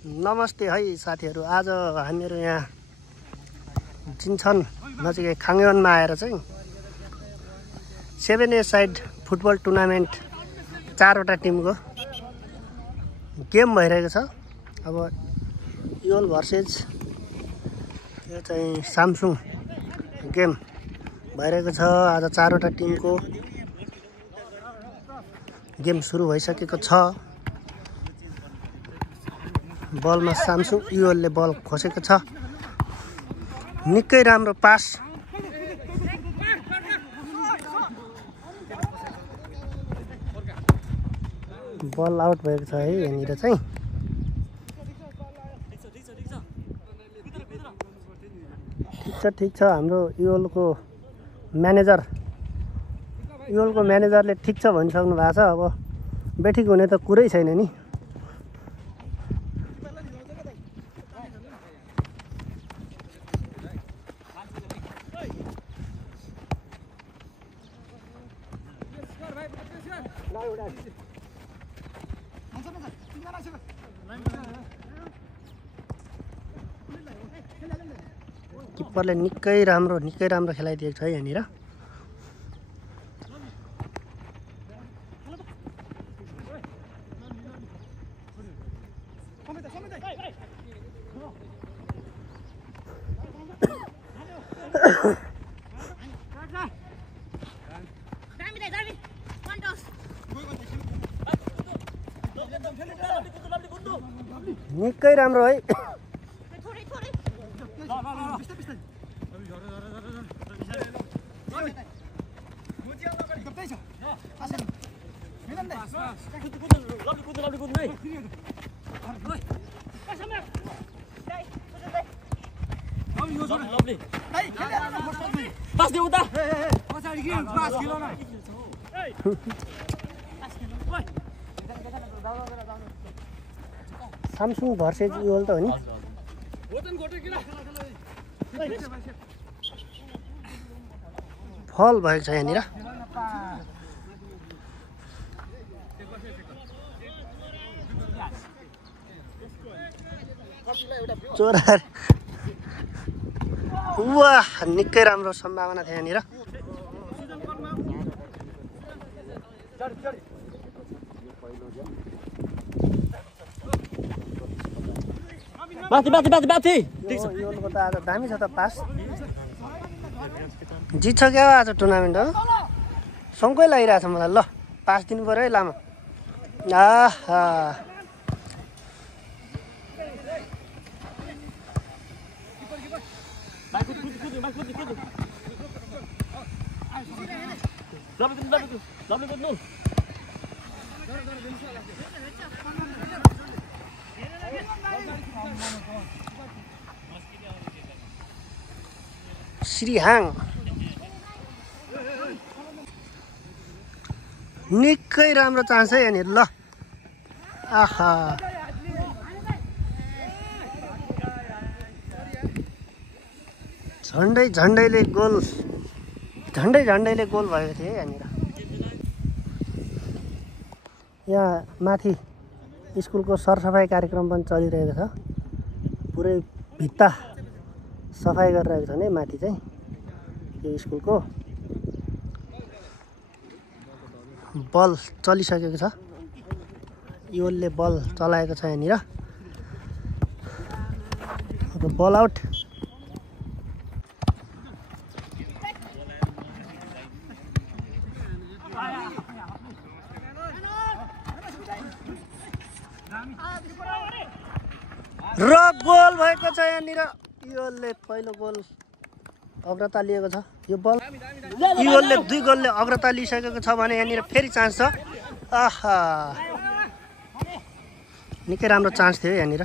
नमस्ते है साथीहरू। आज हामीहरू यहाँ जिन्छन नजिकै खाङ्योनमा आएर चाहिँ 7A साइड फुटबल टुर्नामेन्ट 4वटा टिमको गेम भइरहेको छ। अब इयोल भर्सेस यो चाहिँ सामसुङ गेम भइरहेको छ। आज 4वटा टिमको गेम सुरु भइसकेको छ। बलमा सामसुङ इयोलले बल खोसेको छ। निकै राम्रो पास। बल आउट भएको छ है यहाँनिर चाहिँ। ठिक छ हाम्रो इयोलको म्यानेजरले ठिक छ भनिसक्नु भएको छ। अब बेठिक हुने त कुरै छैन नि। किपरले निकै राम्रो खेलाइदिएको छ यहाँनिर। निकै राम्रो है। सामसुङ भर्सेस इयोल त हो नि। फल भएको छ यहाँनिर। चोरा वाह, निकै राम्रो सम्भावना थियो यहाँनिर। माथि इयोलको त आज दामी छ त पास। जित्छ क्या आज टुर्नामेन्ट हो। सङ्कै लागिरहेछ मलाई। ल पास दिनु पऱ्यो है लामो। आहा श्रीहाङ निकै राम्रो चान्स है यहाँनिर। ल आहा झन्डैले गोल भएको थियो यहाँनिर। यहाँ माथि स्कुलको सरसफाइ कार्यक्रम पनि चलिरहेको छ। पुरै भित्ता सफाइ गरिरहेको छ नि माथि चाहिँ यो स्कुलको। बल चलिसकेको छ। इयोलले बल चलाएको छ यहाँनिर। अब बल आउट। र गोल भएको छ यहाँनिर। इयोलले पहिलो गोल अग्रता लिएको छ। यो बल इयोलले 2 गोलले अग्रता लिइसकेको छ भने यहाँनिर फेरि चान्स छ। आहा निकै राम्रो चान्स थियो यहाँनिर।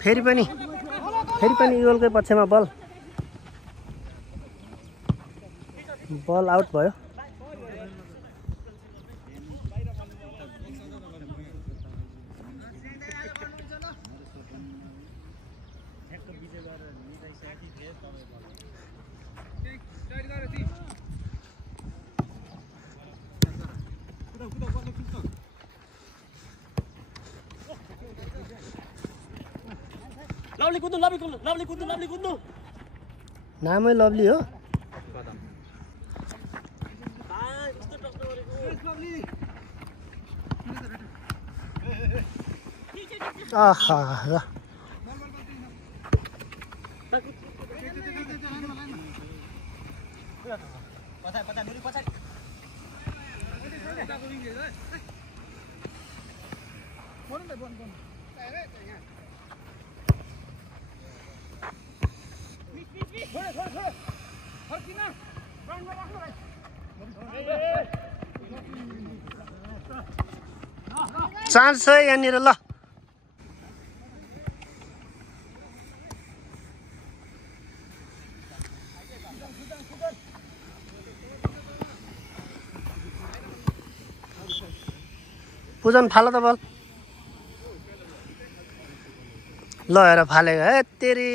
फेरि पनि इयोलकै पक्षमा बल आउट भयो। नामै लभली हो आहा र चान्स छ यहाँनिर ल पूजन फाल त बल ल हेर फालेको हे तेरी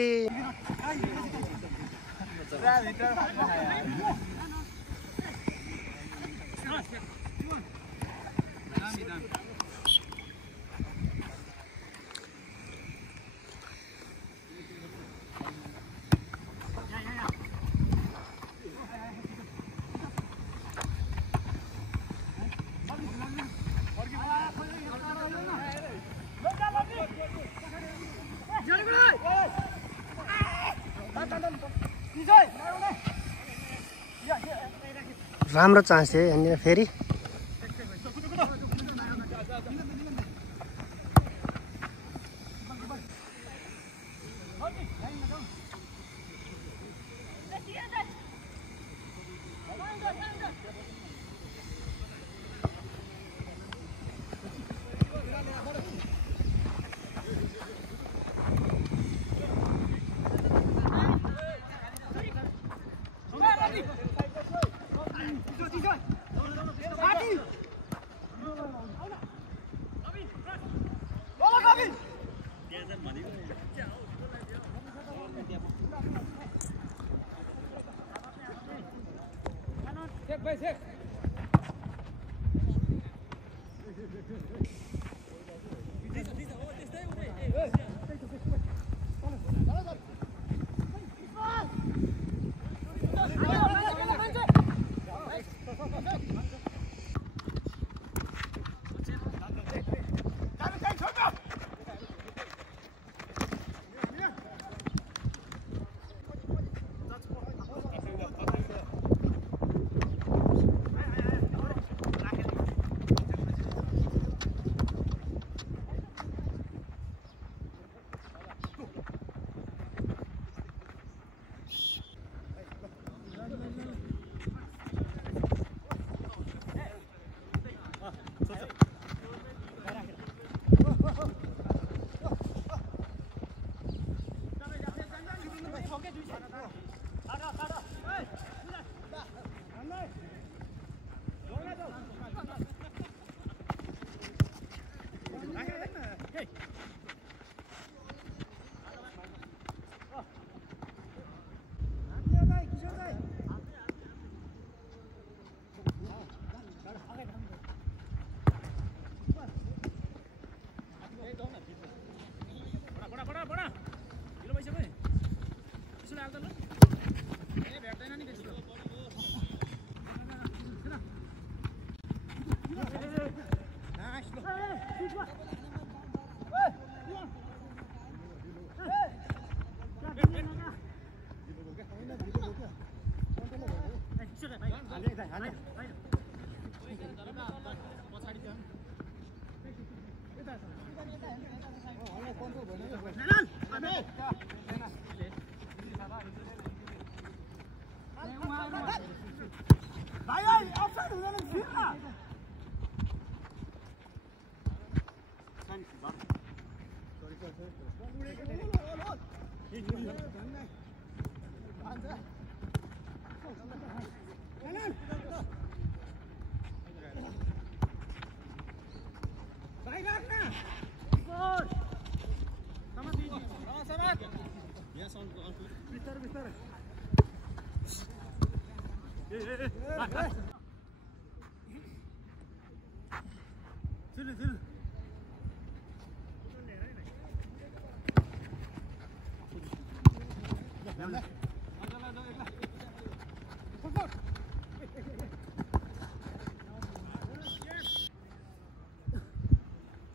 राम्रो चान्स थियो यहाँनिर फेरि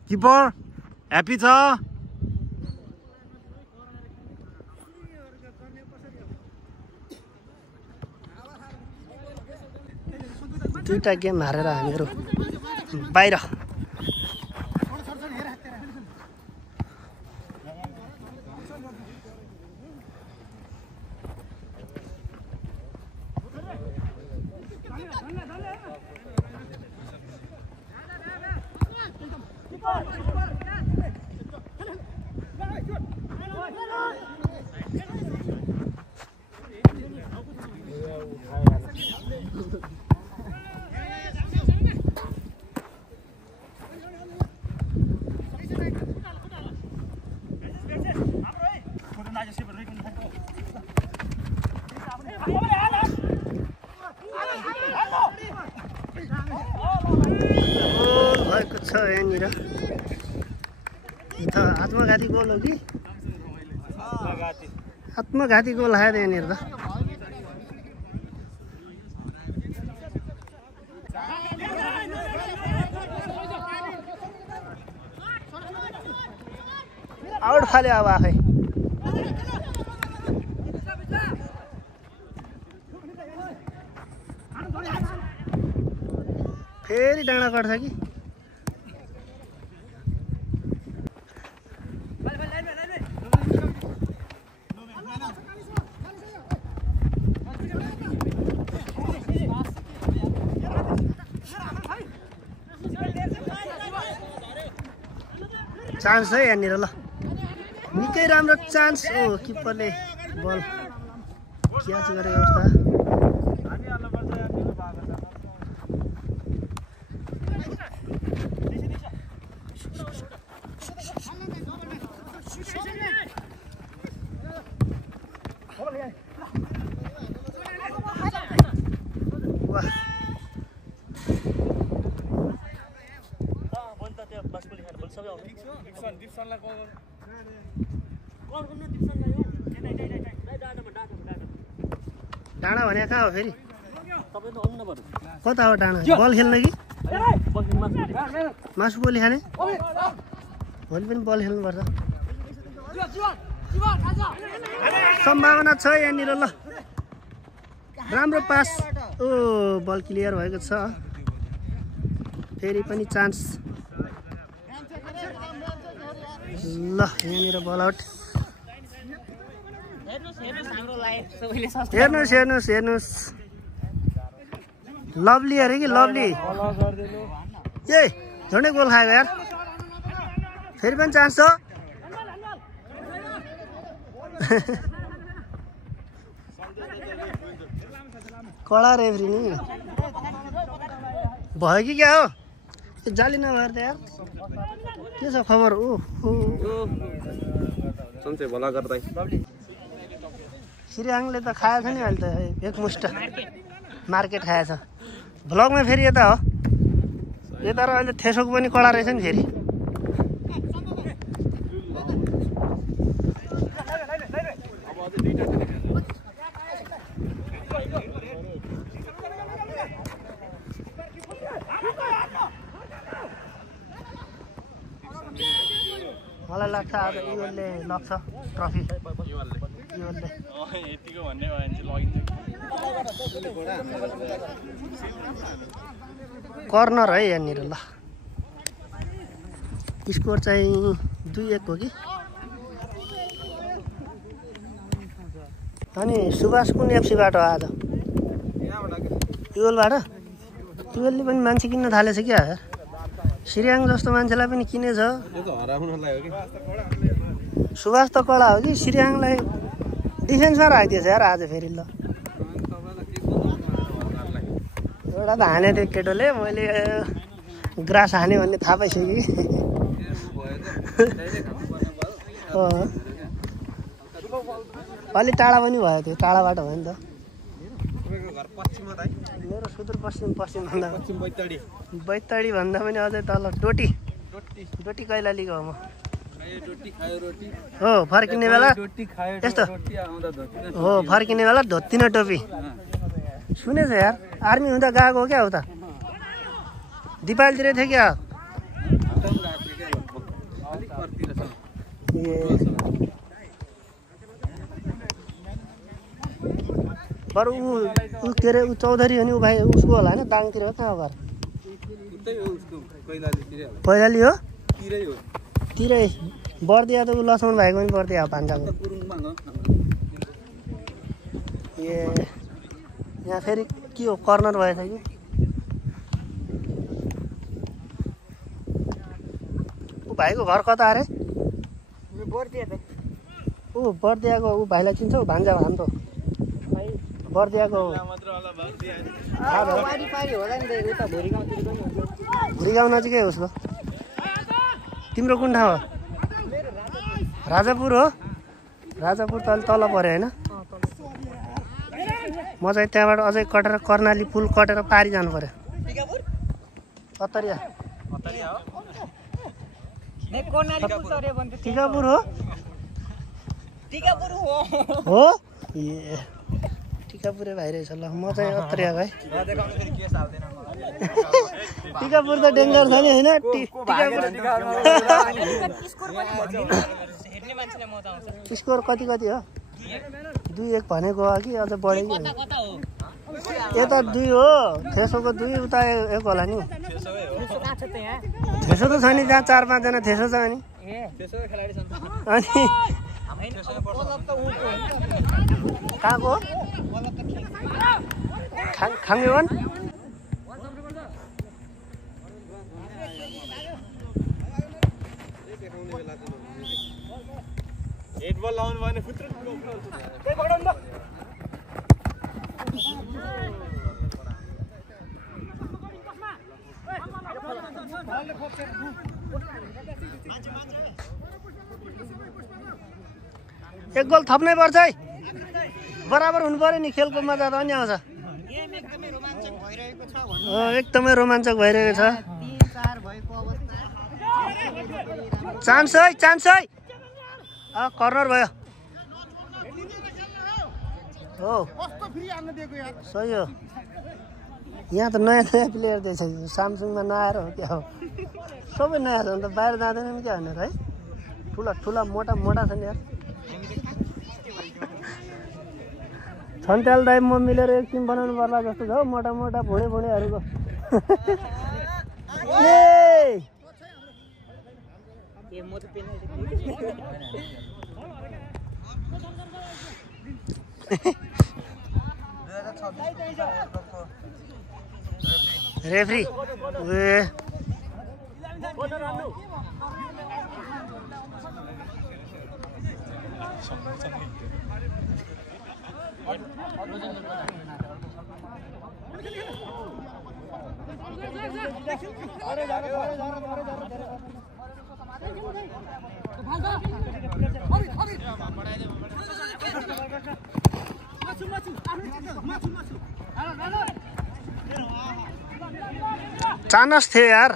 किपर ह्याप्पी छ दुईटा गेम हारेर हामीहरू बाहिर भएको छ यहाँनिर आत्मघाती गोल हो कि आत्मघाती गोल आयो यहाँनिर त आउट फाल्यो अब आफै फेरि डाँडा काट्छ कि चान्स है यहाँनिर ल निकै राम्रो चान्स ओ किपरले बल क्याच गरेको अवस्था डाँडा भने कहाँ हो फेरि कता हो डाँडा बल खेल्न कि मासु गोली खाने भोलि पनि बल खेल्नुपर्छ सम्भावना छ यहाँनिर ल राम्रो पास ओ बल क्लियर भएको छ फेरि पनि चान्स ल यहाँनिर बल आउट हेर्नुहोस् हेर्नुहोस् हेर्नुहोस् लभली अरे कि लभली ए झन्डै गोल खायो यार फेरि पनि चान्स छ कडा रेफ्री नि भयो कि क्या हो जाली नभएर त यार के छ खबर ओ श्रीहाङले त खाएछ नि अहिले त एकमुष्ट मार्केट खाएछ भ्लगमा फेरि यता हो यता र अहिले थेसोक पनि कडा रहेछ नि फेरि मलाई लाग्छ आज युएलले लग्छ ट्रफी कर्नर है यहाँनिर ल स्कोर चाहिँ 2-1 हो कि अनि सुभाष कुन एफसीबाट हो आज युएलबाट युएलले पनि मान्छे किन्न थालेछ क्या श्रीहाङ जस्तो मान्छेलाई पनि किनेछ सुभाष त कडा हो कि श्रीहाङलाई डिफेन्समा राखिदिएछ यार आज फेरि ल एउटा त हाने थियो केटोले मैले ग्रास हाने भन्ने थाहा पाइसकेँ अलि टाढा पनि भयो त्यो टाढाबाट भयो नि त मेरो सुदूरपश्चिम भन्दा बैतडी भन्दा पनि अझै तल डोटी कैलालीको हो म हो फर्किने बेला यस्तो हो फर्किने बेला धोती न टोपी सुनेछ यार आर्मी हुँदा गएको हो क्या हो त दिपालतिर थियो क्या बरु ऊ के अरे ऊ चौधरी हो नि ऊ भाइ उसको होला होइन दाङतिर हो कहाँ हो घर पैलाली हो तिरै बर्दिया त ऊ लक्ष्मण भाइको पनि बर्दिया हो भान्जाको ए यहाँ फेरि के हो कर्नर भएछ कि ऊ भाइको घर कता अरे ऊ बर्दियाको ऊ भाइलाई चिन्छौ भान्जा हाम्रो बर्दियाको भुरी गाउँ नजिकै उसको तिम्रो कुन ठाउँ हो राजापुर हो राजापुर त तल पऱ्यो होइन म चाहिँ त्यहाँबाट अझै कटेर कर्णाली पुल कटेर पारी जानु पर्यो अत्तरिया टिकापुर हो ए टिकापुरे भाइ रहेछ ल म चाहिँ अत्तरिया भाइ टिकापुर त डेन्जर छ नि होइन स्कोर कति कति हो 2-1 भनेको हो कि अझ बढी यता 2 हो थेसोको 2 उता 1 होला नि थेसो त छ नि जहाँ 4-5 जना थेसो छ अनि कहाँको खाङ्गेवन एक बल लाउनु भने फुत्र एक गोल थप्नै पर्छ है बराबर हुनु पर्यो नि खेलको मजा त अनि आउँछ एकदमै रोमाञ्चक भइरहेको छ चान्स है कर्नर भयो हो सही हो यहाँ त नयाँ प्लेयर दिएछ सामसुङमा नआएर हो क्या हो सबै नयाँ छ भने त बाहिर जाँदैनन् क्या भनेर है ठुला मोटा छ नि यार छन्त्याल दाइ म मिलेर एक टिम बनाउनु पर्ला जस्तो छ हौ मोटा भुँडेहरूको रेफ्री चानस थियो यार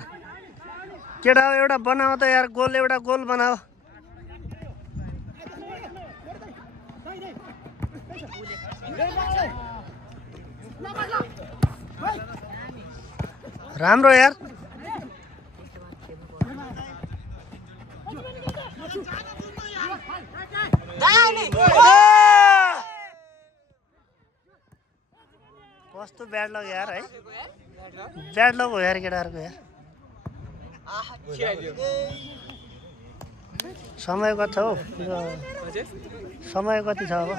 केटा एउटा बनाओ त यार गोल एउटा गोल बनाओ राम्रो यार कस्तो ब्याड लग यार है ब्याड लग हो यार केटाहरूको यार समय कति छ हौ समय कति छ अब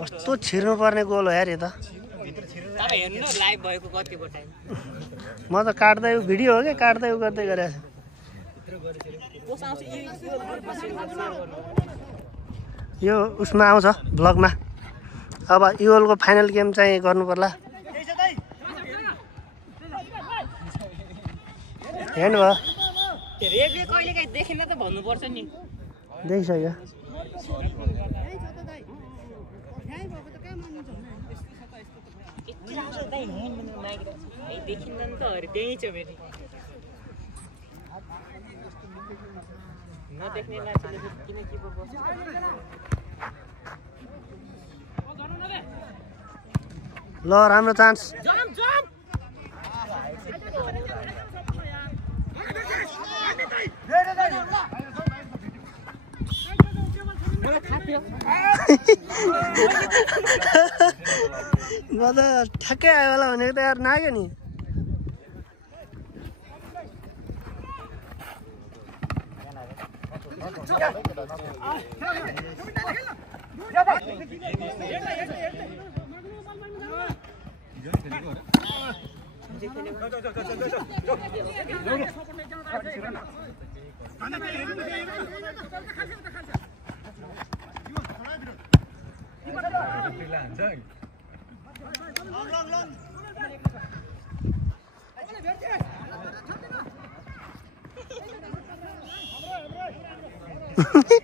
कस्तो छिर्नु पर्ने गोल हो यार यो त म त काट्दै भिडियो हो कि काट्दै गर्दै गरेको यो उसमा आउँछ ब्लगमा अब युएलको फाइनल गेम चाहिँ गर्नु पर्ला हेर्नु भयो देखिसक्यो नदेख्ने मान्छेले किन किपर बस्छ ल राम्रो चान्स म त ठ्याक्कै आयो होला भनेको त यार नाग्यो नि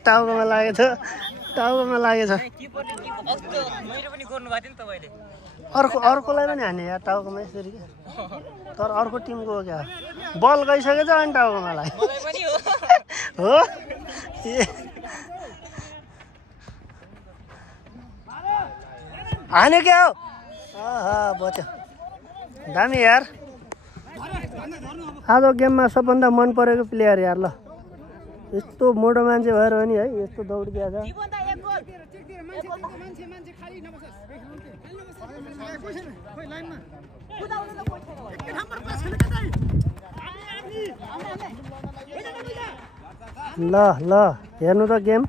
टाउकोमा लागेछ टाउकोमा लागेछ अर्कोलाई पनि हाने यार टाउकोमा यसरी क्या तर अर्को टिमको हो क्या बल गइसकेछ अनि टाउकोमा लाग्यो हो हान्यो क्या हो बच्यो दामी यार आज गेममा सबभन्दा मन परेको प्लेयर यार ल यस्तो मोटो मान्छे भएर पनि है यस्तो दौडिदिया छ ल ल हेर्नु त गेम